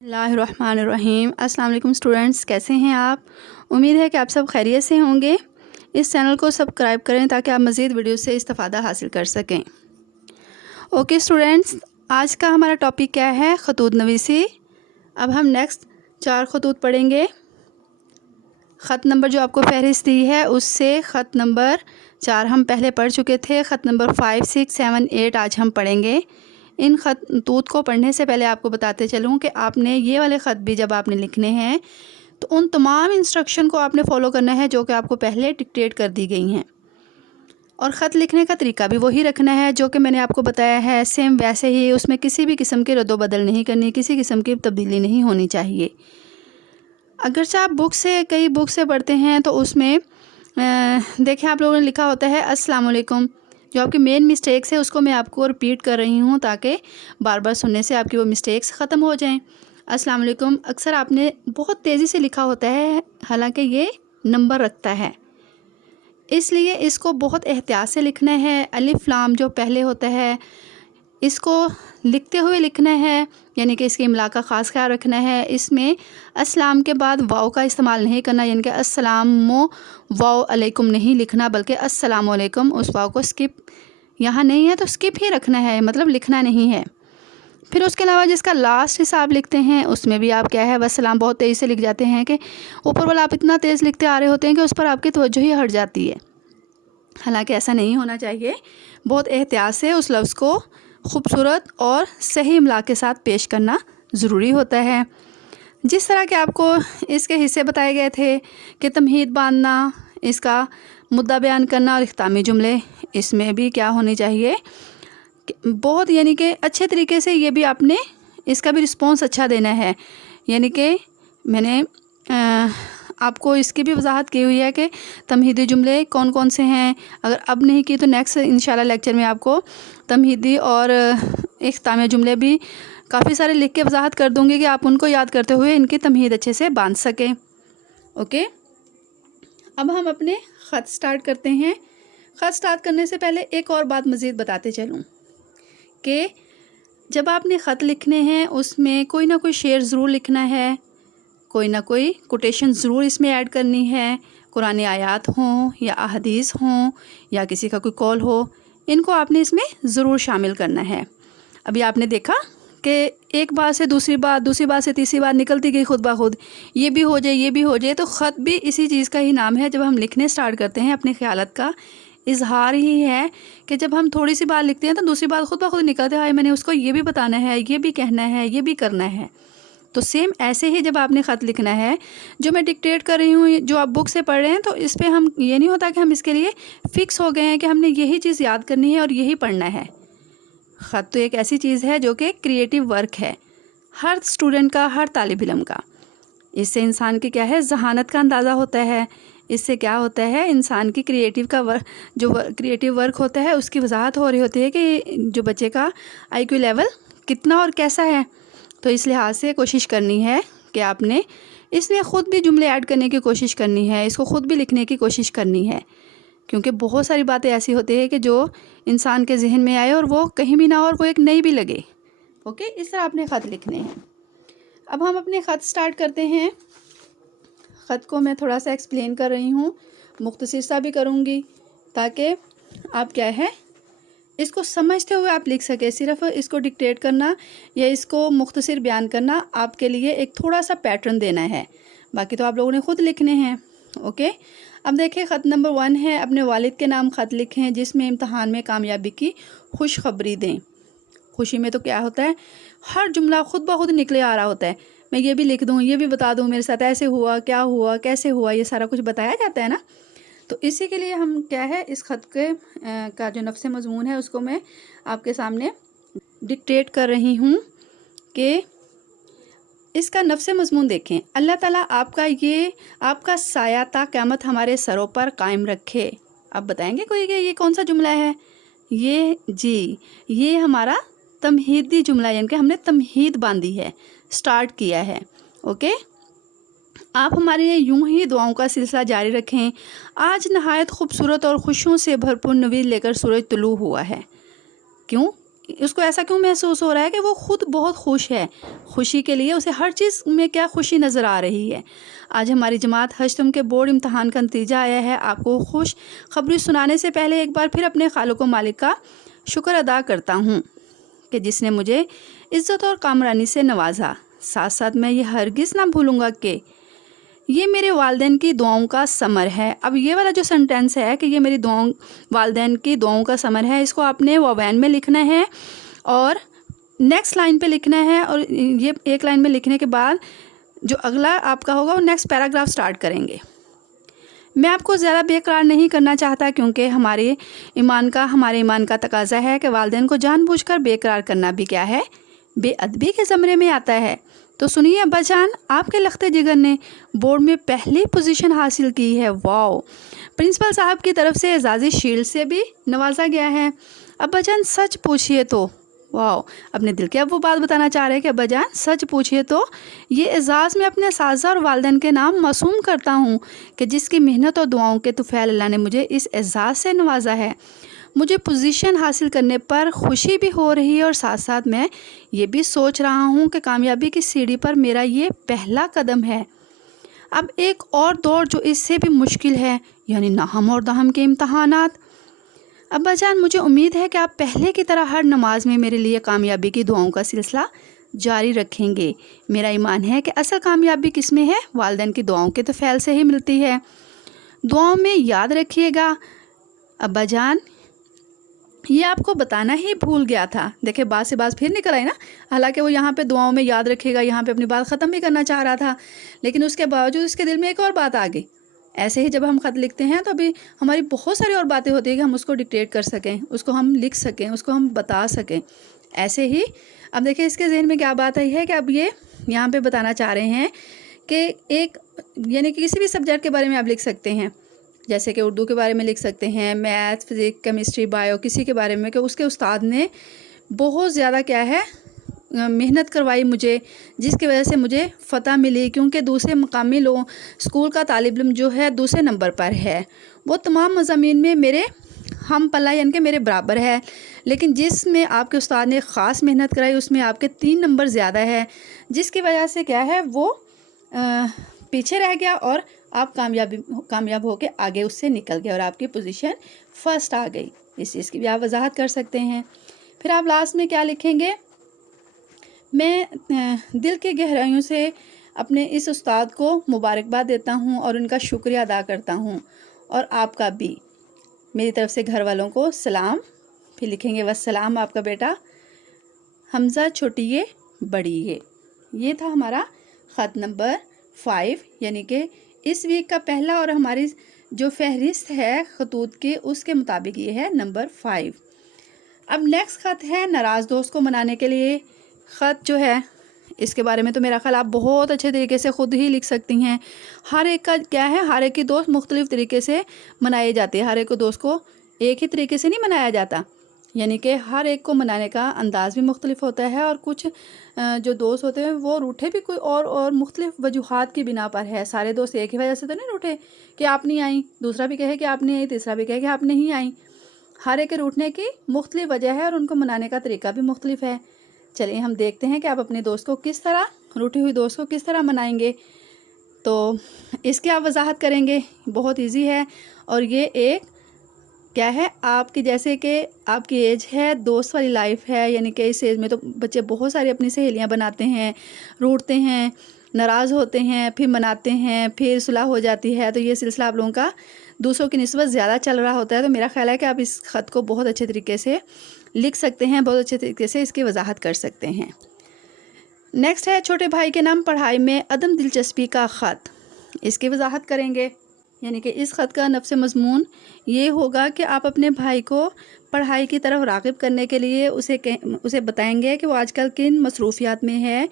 बिस्मिल्लाहिर्रहमानिर्रहीम। अस्सलाम वालेकुम स्टूडेंट्स, कैसे हैं आप? उम्मीद है कि आप सब खैरियत से होंगे। इस चैनल को सब्सक्राइब करें ताकि आप मज़ीद वीडियो से इस्तिफ़ादा हासिल कर सकें। ओके स्टूडेंट्स, आज का हमारा टॉपिक क्या है? ख़तूत नवीसी। अब हम नेक्स्ट 4 ख़तूत पढ़ेंगे। ख़त नंबर जो आपको फहरिस्त दी है उससे ख़त नंबर 4 हम पहले पढ़ चुके थे। ख़त नंबर 5, 6, 7, 8 आज हम पढ़ेंगे। इन ख़तूत को पढ़ने से पहले आपको बताते चलूँ कि आपने ये वाले ख़त भी जब आपने लिखने हैं तो उन तमाम इंस्ट्रक्शन को आपने फ़ॉलो करना है जो कि आपको पहले डिक्टेट कर दी गई हैं, और ख़त लिखने का तरीका भी वही रखना है जो कि मैंने आपको बताया है, सेम वैसे ही। उसमें किसी भी किस्म की रद्दो बदल नहीं करनी, किसी किस्म की तब्दीली नहीं होनी चाहिए। अगरचे आप कई बुक से पढ़ते हैं तो उसमें देखें आप लोगों ने लिखा होता है अस्सलाम वालेकुम। जो आपकी मेन मिस्टेक्स है उसको मैं आपको रिपीट कर रही हूँ ताकि बार बार सुनने से आपकी वो मिस्टेक्स ख़त्म हो जाएं। अस्सलाम वालेकुम अक्सर आपने बहुत तेज़ी से लिखा होता है, हालांकि ये नंबर रखता है, इसलिए इसको बहुत एहतियात से लिखना है। अलिफ लाम जो पहले होता है इसको लिखते हुए लिखना है, यानी कि इसके इमला का ख़ास ख्याल रखना है। इसमें अस्सलाम के बाद वाव का इस्तेमाल नहीं करना, यानी कि अस्सलामु वाव अलैकुम नहीं लिखना, बल्कि अस्सलामु अलैकुम। उस वाव को स्किप यहाँ नहीं है तो स्किप ही रखना है, मतलब लिखना नहीं है। फिर उसके अलावा जिसका लास्ट हिसाब लिखते हैं उसमें भी आप क्या है वस्सलाम बहुत तेज़ी से लिख जाते हैं कि ऊपर वाला आप इतना तेज़ लिखते आ रहे होते हैं कि उस पर आपकी तवज्जो ही हट जाती है। हालांकि ऐसा नहीं होना चाहिए। बहुत एहतियात से उस लफ्ज़ को खूबसूरत और सही इमला के साथ पेश करना ज़रूरी होता है। जिस तरह के आपको इसके हिस्से बताए गए थे कि तमहीद बांधना, इसका मुद्दा बयान करना और इख्तामी जुमले, इसमें भी क्या होनी चाहिए बहुत, यानी कि अच्छे तरीके से ये भी आपने इसका भी रिस्पॉन्स अच्छा देना है। यानी कि मैंने आपको इसकी भी वजाहत की हुई है कि तमहीदी जुमले कौन कौन से हैं। अगर अब नहीं की तो नेक्स्ट इंशाल्लाह लेक्चर में आपको तमहीदी और इख्तामी जुमले भी काफ़ी सारे लिख के वजाहत कर दूँगी कि आप उनको याद करते हुए इनकी तमहीद अच्छे से बांध सकें। ओके, अब हम अपने ख़त स्टार्ट करते हैं। ख़त स्टार्ट करने से पहले एक और बात मज़ीद बताते चलूँ कि जब आपने ख़त लिखने हैं उसमें कोई ना कोई शेर ज़रूर लिखना है, कोई ना कोई कोटेशन ज़रूर इसमें ऐड करनी है। कुरानी आयात हों या अहदीस हों या किसी का कोई कॉल हो, इनको आपने इसमें ज़रूर शामिल करना है। अभी आपने देखा कि एक बात से दूसरी बात, दूसरी बात से तीसरी बात निकलती गई खुद ब खुद, ये भी हो जाए ये भी हो जाए। तो ख़त भी इसी चीज़ का ही नाम है। जब हम लिखने स्टार्ट करते हैं अपने ख्यालात का इजहार ही है कि जब हम थोड़ी सी बात लिखते हैं तो दूसरी बात खुद ब खुद निकलती है, मैंने उसको ये भी बताना है, ये भी कहना है, ये भी करना है। तो सेम ऐसे ही जब आपने ख़त लिखना है, जो मैं डिक्टेट कर रही हूँ, जो आप बुक से पढ़ रहे हैं, तो इस पर हम ये नहीं होता कि हम इसके लिए फ़िक्स हो गए हैं कि हमने यही चीज़ याद करनी है और यही पढ़ना है। ख़त तो एक ऐसी चीज़ है जो कि क्रिएटिव वर्क है हर स्टूडेंट का, हर तालिब इल्म का। इससे इंसान की क्या है जहानत का अंदाज़ा होता है। इससे क्या होता है इंसान की क्रिएटिव वर्क होता है उसकी वजाहत हो रही होती है कि जो बच्चे का IQ लेवल कितना और कैसा है। तो इस लिहाज से कोशिश करनी है कि आपने इसमें ख़ुद भी जुमले ऐड करने की कोशिश करनी है, इसको ख़ुद भी लिखने की कोशिश करनी है, क्योंकि बहुत सारी बातें ऐसी होती है कि जो इंसान के जहन में आए और वो कहीं भी ना हो और वो एक नई भी लगे। ओके, इस तरह आपने ख़त लिखने हैं। अब हम अपने ख़त स्टार्ट करते हैं। ख़त को मैं थोड़ा सा एक्सप्लेन कर रही हूँ, मुख्तसर सा भी करूँगी ताकि आप क्या है इसको समझते हुए आप लिख सके। सिर्फ इसको डिक्टेट करना या इसको मुख्तसर बयान करना आपके लिए एक थोड़ा सा पैटर्न देना है, बाकी तो आप लोगों ने ख़ुद लिखने हैं। ओके, अब देखिए ख़त नंबर 1 है, अपने वालिद के नाम ख़त लिखें जिसमें इम्तहान में कामयाबी की खुशखबरी दें। खुशी में तो क्या होता है हर जुमला खुद ब खुद निकले आ रहा होता है। मैं ये भी लिख दूँ, ये भी बता दूँ मेरे साथ ऐसे हुआ, क्या हुआ, कैसे हुआ, ये सारा कुछ बताया जाता है ना। तो इसी के लिए हम क्या है इस ख़त के का जो नफ्स मज़मून है उसको मैं आपके सामने डिक्टेट कर रही हूँ कि इसका नफ्स मज़मून देखें। अल्लाह ताला आपका साया ता क़यामत हमारे सरों पर कायम रखे। अब बताएंगे कोई कि ये कौन सा जुमला है? ये हमारा तमहीदी जुमला, यानी कि हमने तमहीद बांधी है, स्टार्ट किया है। ओके, आप हमारे लिए यूं ही दुआओं का सिलसिला जारी रखें। आज नहायत खूबसूरत और खुशियों से भरपूर नवीद लेकर सूरज तुलू हुआ है। क्यों? اس کو ایسا کیوں محسوس ہو رہا ہے کہ وہ خود بہت خوش ہے، خوشی کے لیے اسے ہر چیز میں کیا خوشی نظر آ رہی ہے۔ آج ہماری جماعت ہشتم کے بورڈ امتحان کا نتیجہ آیا ہے۔ آپ کو خوش خبری سنانے سے پہلے ایک بار پھر اپنے خالق و مالک کا شکر ادا کرتا ہوں کہ جس نے مجھے عزت اور کامرانی سے نوازا۔ ساتھ ساتھ میں یہ ہرگز نہ بھولوں گا کہ یہ میرے والدین کی دعاؤں کا ثمر ہے۔ اب یہ والا جو سنٹینس ہے کہ یہ میری والدین کی دعاؤں کا ثمر ہے، اس کو آپ نے واوین میں لکھنا ہے اور نیکسٹ لائن پہ لکھنا ہے، اور یہ ایک لائن میں لکھنے کے بعد جو اگلا آپ کا ہوگا وہ نیکسٹ پیراگراف سٹارٹ کریں گے۔ میں آپ کو زیادہ بے قرار نہیں کرنا چاہتا کیونکہ ہمارے ایمان کا تقاضا ہے کہ والدین کو جان بوجھ کر بے قرار کرنا بھی کیا ہے، بے ادبی کے زمرے میں آتا ہے۔ تو سنیے ابا جان، آپ کے لخت جگر نے بورڈ میں پہلی پوزیشن حاصل کی ہے۔ واو! پرنسپل صاحب کی طرف سے اعزازی شیلڈ سے بھی نوازا گیا ہے۔ ابا جان سچ پوچھئے تو، واو، اپنے دل کے اب وہ بات بتانا چاہ رہے ہیں کہ ابا جان سچ پوچھئے تو یہ اعزاز میں اپنے اساتذہ اور والدین کے نام موسوم کرتا ہوں کہ جس کی محنت اور دعاؤں کے طفیل اللہ نے مجھے اس اعزاز سے نوازا ہے۔ مجھے پوزیشن حاصل کرنے پر خوشی بھی ہو رہی ہے اور ساتھ ساتھ میں یہ بھی سوچ رہا ہوں کہ کامیابی کی سیڑھی پر میرا یہ پہلا قدم ہے۔ اب ایک اور دور جو اس سے بھی مشکل ہے، یعنی ناہم اور دہم کے امتحانات۔ ابا جان مجھے امید ہے کہ آپ پہلے کی طرح ہر نماز میں میرے لیے کامیابی کی دعاؤں کا سلسلہ جاری رکھیں گے۔ میرا ایمان ہے کہ اصل کامیابی کس میں ہے؟ والدین کی دعاؤں کے طفیل سے ہی ملتی ہے۔ دعاؤں میں یاد رکھیے گا ابا جان، یہ آپ کو بتانا ہی بھول گیا تھا۔ دیکھیں بات سے بات پھر نکل آئی نا، حالانکہ وہ یہاں پہ دعاؤں میں یاد رکھے گا، یہاں پہ اپنی بات ختم بھی کرنا چاہ رہا تھا، لیکن اس کے باوجود اس کے دل میں ایک اور بات آ گئی۔ ایسے ہی جب ہم خط لکھتے ہیں تو ابھی ہماری بہت ساری اور باتیں ہوتی ہیں کہ ہم اس کو ڈکٹیٹ کر سکیں، اس کو ہم لکھ سکیں، اس کو ہم بتا سکیں۔ ایسے ہی اب دیکھیں اس کے ذہن میں کیا بات آئی ہے کہ اب یہ یہاں پہ بتانا چاہ رہے ہیں کہ ایک یعنی کہ کسی بھی سبجیکٹ کے بارے میں آپ لکھ سکتے ہیں، جیسے کہ اردو کے بارے میں لکھ سکتے ہیں، میتھ، فزکس، کیمسٹری، بایو، کسی کے بارے میں کہ اس کے استاد نے بہت زیادہ کیا ہے محنت کروائی مجھے، جس کی وجہ سے مجھے فتح ملی، کیونکہ دوسرے مقامی لوگوں اسکول کا طالب علم جو ہے دوسرے نمبر پر ہے، وہ تمام مضامین میں میرے ہم پلہ یعنی کہ میرے برابر ہے، لیکن جس میں آپ کے استاد نے خاص محنت کرائی اس میں آپ کے 3 نمبر زیادہ ہے، جس کی وجہ سے کیا ہے وہ پیچھے رہ گیا اور آپ کامیاب ہو کے آگے اس سے نکل گئے اور آپ کی پوزیشن فرسٹ آ گئی۔ اس چیز کی بھی آپ وضاحت کر سکتے ہیں۔ پھر آپ لاسٹ میں کیا لکھیں گے؟ میں دل کے گہرائیوں سے اپنے اس استاد کو مبارکباد دیتا ہوں اور ان کا شکریہ ادا کرتا ہوں، اور آپ کا بھی میری طرف سے گھر والوں کو سلام۔ پھر لکھیں گے والسلام آپ کا بیٹا حمزہ چھوٹیے بڑیے۔ یہ تھا ہمارا خط نمبر 5، یعنی کہ اس ویک کا پہلا، اور ہماری جو فہرست ہے خطوط کی اس کے مطابق یہ ہے نمبر 5۔ اب نیکسٹ خط ہے ناراض دوست کو منانے کے لیے۔ خط جو ہے اس کے بارے میں تو میرا خیال آپ بہت اچھے طریقے سے خود ہی لکھ سکتی ہیں۔ ہر ایک کا کیا ہے، ہر ایک کی دوست مختلف طریقے سے منائے جاتے ہیں، ہر ایک کو دوست کو ایک ہی طریقے سے نہیں منایا جاتا، یعنی کہ ہر ایک کو منانے کا انداز بھی مختلف ہوتا ہے، اور کچھ جو دوست ہوتے ہیں وہ روٹھے بھی کوئی اور مختلف وجوہات کی بنا پر ہے۔ سارے دوست ایک ہی وجہ سے تو نہیں روٹھے کہ آپ نہیں آئیں، دوسرا بھی کہے کہ آپ نہیں آئی، تیسرا بھی کہے کہ آپ نہیں آئیں۔ ہر ایک کے روٹھنے کی مختلف وجہ ہے اور ان کو منانے کا طریقہ بھی مختلف ہے۔ چلیے ہم دیکھتے ہیں کہ آپ اپنے دوست کو کس طرح، روٹھی ہوئی دوست کو کس طرح منائیں گے۔ تو اس کی آپ وضاحت کریں گے، بہت ایزی ہے، اور یہ ایک کیا ہے آپ کی جیسے کہ آپ کی ایج ہے، دوست والی لائف ہے، یعنی کہ اس ایج میں تو بچے بہت ساری اپنی سہیلیاں بناتے ہیں، روٹتے ہیں، ناراض ہوتے ہیں، پھر مناتے ہیں، پھر صلح ہو جاتی ہے، تو یہ سلسلہ آپ لوگوں کا دوسروں کی نسبت زیادہ چل رہا ہوتا ہے۔ تو میرا خیال ہے کہ آپ اس خط کو بہت اچھے طریقے سے لکھ سکتے ہیں، بہت اچھے طریقے سے اس کی وضاحت کر سکتے ہیں۔ نیکسٹ ہے چھوٹے بھائی کے نام پڑھائی میں عدم دلچسپی کا خط۔ اس کی وضاحت کریں گے، یعنی کہ اس خط کا نفس مضمون یہ ہوگا کہ آپ اپنے بھائی کو پڑھائی کی طرف راغب کرنے کے لیے اسے بتائیں گے کہ وہ آج کل کن مصروفیات میں ہے،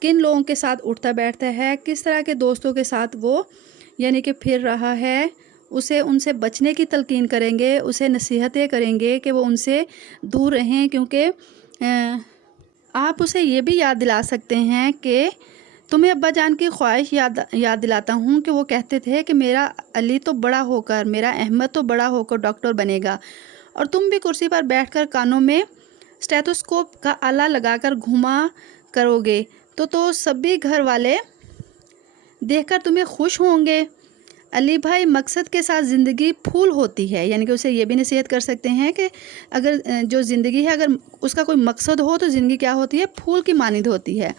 کن لوگوں کے ساتھ اٹھتا بیٹھتا ہے، کس طرح کے دوستوں کے ساتھ وہ یعنی کہ پھر رہا ہے، اسے ان سے بچنے کی تلقین کریں گے، اسے نصیحتیں کریں گے کہ وہ ان سے دور رہیں، کیونکہ آپ اسے یہ بھی یاد دلا سکتے ہیں کہ تمہیں ابا جان کی خواہش یاد دلاتا ہوں کہ وہ کہتے تھے کہ میرا علی تو بڑا ہو کر، میرا احمد تو بڑا ہو کر ڈاکٹر بنے گا، اور تم بھی کرسی پر بیٹھ کر کانوں میں स्टेथोस्कोप का आला लगाकर घुमा करोगे तो सभी घर वाले देखकर तुम्हें खुश होंगे। अली भाई, मकसद के साथ ज़िंदगी फूल होती है, यानी कि उसे ये भी नसीहत कर सकते हैं कि अगर जो ज़िंदगी है अगर उसका कोई मकसद हो तो ज़िंदगी क्या होती है, फूल की मानिंद होती है,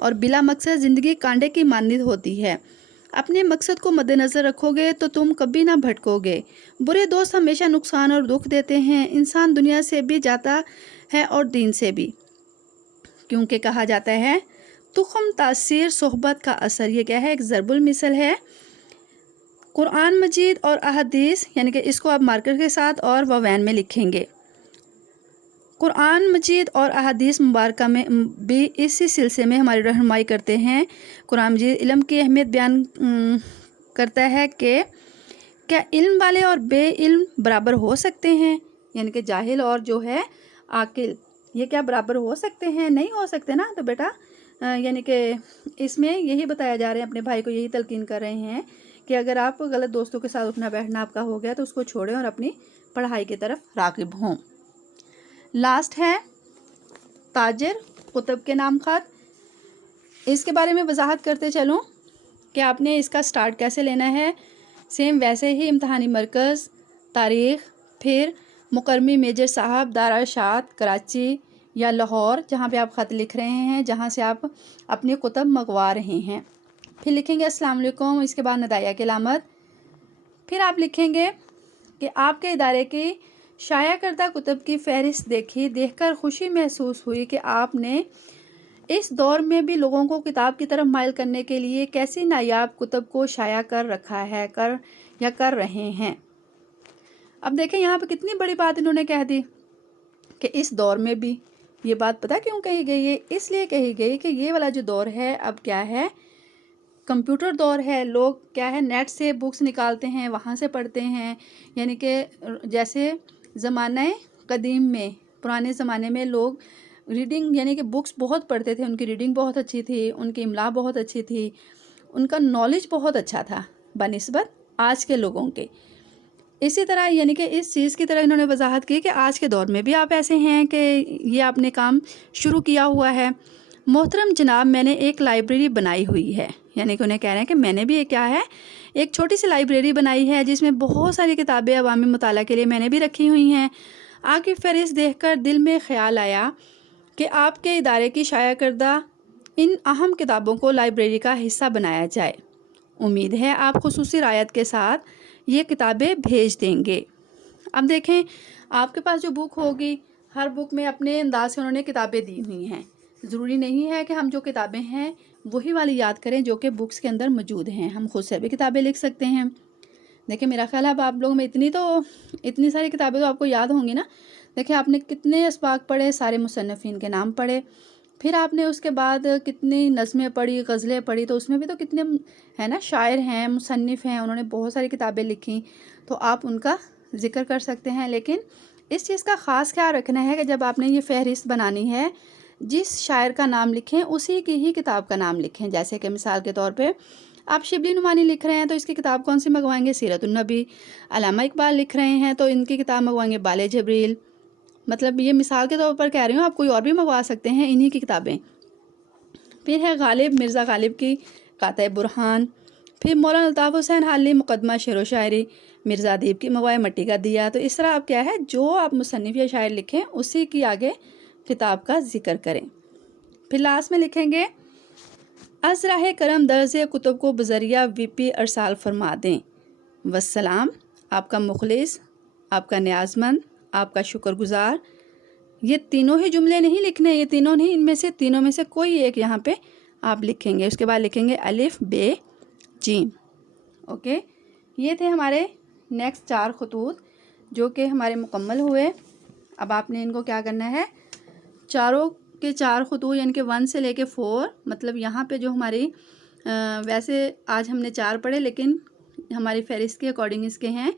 और बिला मकसद ज़िंदगी कांटे की मानिंद होती है। अपने मकसद को मद्देनज़र रखोगे तो तुम कभी ना भटकोगे। बुरे दोस्त हमेशा नुकसान और दुख देते हैं। इंसान दुनिया से भी जाता है और दीन से भी, क्योंकि कहा जाता है तुखम तासीर सोहबत का असर। ये क्या है, एक ज़रबुल मिसल है। कुरान मजीद और अहदीस, यानी कि इसको आप मार्कर के साथ और ववैन में लिखेंगे। कुरान मजीद और अहदीस मुबारका में भी इसी सिलसिले में हमारी रहनुमाई करते हैं। कुरान मजीद इल्म की अहमियत बयान करता है कि क्या इल्म वाले और बे इल्म बराबर हो सकते हैं, यानी कि जाहिल और जो है आकिल, ये क्या बराबर हो सकते हैं? नहीं हो सकते ना। तो बेटा यानी कि इसमें यही बताया जा रहा है, अपने भाई को यही तलकीन कर रहे हैं कि अगर आप गलत दोस्तों के साथ उठना बैठना आपका हो गया तो उसको छोड़ें और अपनी पढ़ाई की तरफ राग़िब हों। लास्ट है ताजिर कुतुब के नाम खत। इसके बारे में वजाहत करते चलूँ कि आपने इसका स्टार्ट कैसे लेना है। सेम वैसे ही इम्तहानी मरकज़, तारीख़, फिर मुकर्रमी मेजर साहब, दारा इरशाद, कराची या लाहौर, जहाँ पे आप ख़त लिख रहे हैं, जहाँ से आप अपने कुतुब मंगवा रहे हैं। फिर लिखेंगे अस्सलाम वालेकुम, इसके बाद नदाया की अलामत। फिर आप लिखेंगे कि आपके इदारे की शाया करदा कुतुब की फ़हरिस्त देखी, देखकर खुशी महसूस हुई कि आपने इस दौर में भी लोगों को किताब की तरफ माइल करने के लिए कैसी नायाब कुतुब को शाया कर रखा है, कर रहे हैं। अब देखें यहाँ पे कितनी बड़ी बात इन्होंने कह दी कि इस दौर में भी। ये बात पता क्यों कही गई है? इसलिए कही गई कि ये वाला जो दौर है अब क्या है, कंप्यूटर दौर है। लोग क्या है, नेट से बुक्स निकालते हैं, वहाँ से पढ़ते हैं। यानी कि जैसे ज़माने कदीम में, पुराने ज़माने में लोग रीडिंग यानी कि बुक्स बहुत पढ़ते थे, उनकी रीडिंग बहुत अच्छी थी, उनकी इमला बहुत अच्छी थी, उनका नॉलेज बहुत अच्छा था बनिस्बत आज के लोगों के। इसी तरह यानी कि इस चीज़ की तरह इन्होंने वजाहत की कि आज के दौर में भी आप ऐसे हैं कि ये आपने काम शुरू किया हुआ है। मोहतरम जनाब, मैंने एक लाइब्रेरी बनाई हुई है, यानी कि उन्हें कह रहे हैं कि मैंने भी एक क्या है, एक छोटी सी लाइब्रेरी बनाई है जिसमें बहुत सारी किताबें अवामी मुताला के लिए मैंने भी रखी हुई हैं। आपकी फ़हरिस्त देखकर दिल में ख़्याल आया कि आपके इदारे की शाया करदा इन अहम किताबों को लाइब्रेरी का हिस्सा बनाया जाए। उम्मीद है आप खुसूसी रायत के साथ ये किताबें भेज देंगे। अब देखें, आपके पास जो बुक होगी, हर बुक में अपने अंदाज से उन्होंने किताबें दी हुई हैं। ज़रूरी नहीं है कि हम जो किताबें हैं वही वाली याद करें जो कि बुक्स के अंदर मौजूद हैं, हम खुद से भी किताबें लिख सकते हैं। देखिए, मेरा ख्याल है अब आप लोगों में इतनी सारी किताबें तो आपको याद होंगी ना। देखिए, आपने कितने अस्बाक पढ़े, सारे मुसन्निफ़ीन के नाम पढ़े, फिर आपने उसके बाद कितनी नज़में पढ़ी, गज़लें पढ़ी, तो उसमें भी तो कितने है ना शायर हैं, मुसन्निफ़ हैं, उन्होंने बहुत सारी किताबें लिखी, तो आप उनका ज़िक्र कर सकते हैं। लेकिन इस चीज़ का ख़ास ख्याल रखना है कि जब आपने ये फ़हरिस्त बनानी है, जिस शायर का नाम लिखें उसी की ही किताब का नाम लिखें। जैसे कि मिसाल के तौर पे आप शिबली नुमानी लिख रहे हैं तो इसकी किताब कौन सी मंगवाएंगे? सीरतुन नबी। अल्लामा इकबाल लिख रहे हैं तो इनकी किताब मंगवाएंगे बाले जबरील। मतलब ये मिसाल के तौर पर कह रही हूँ, आप कोई और भी मंगवा सकते हैं इन्हीं की किताबें। फिर है गालिब, मिर्ज़ा गालिब की काते बुरहान। फिर मौलाना अल्ताफ़ हुसैन हाली मुकदमा शेर व शायरी, मिर्ज़ा अदीब की मवाए मट्टी का दिया। तो इस तरह आप क्या है, जो आप मुसन्निफ़ या शायर लिखें उसी की आगे किताब का ज़िक्र करें। फिर लास्ट में लिखेंगे अज़राह करम दर्ज कुतुब को बज़रिया वीपी अरसाल फरमा दें। वस्सलाम। आपका मुखलिस, आपका न्याज़मंद, आपका शुक्रगुज़ार। ये तीनों ही जुमले नहीं लिखने, ये तीनों नहीं, इनमें से तीनों में से कोई एक यहाँ पे आप लिखेंगे। उसके बाद लिखेंगे अलिफ बे जीम। ओके, ये थे हमारे नेक्स्ट 4 खतूत जो कि हमारे मुकम्मल हुए। अब आपने इनको क्या करना है, चारों के 4 खतूत यानी कि 1 से लेके 4, मतलब यहाँ पे जो हमारी वैसे आज हमने 4 पढ़े, लेकिन हमारी फ़हरिस्त के अकॉर्डिंग इसके हैं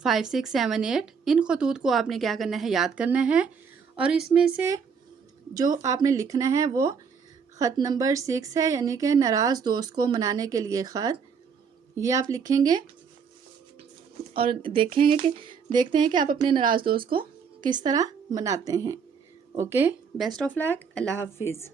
5, 6, 7, 8। इन खतूत को आपने क्या करना है, याद करना है, और इसमें से जो आपने लिखना है वो ख़त नंबर 6 है, यानी कि नाराज़ दोस्त को मनाने के लिए ख़त। ये आप लिखेंगे और देखते हैं कि आप अपने नाराज़ दोस्त को किस तरह मनाते हैं। اوکے، بیسٹ آف لک، اللہ حافظ.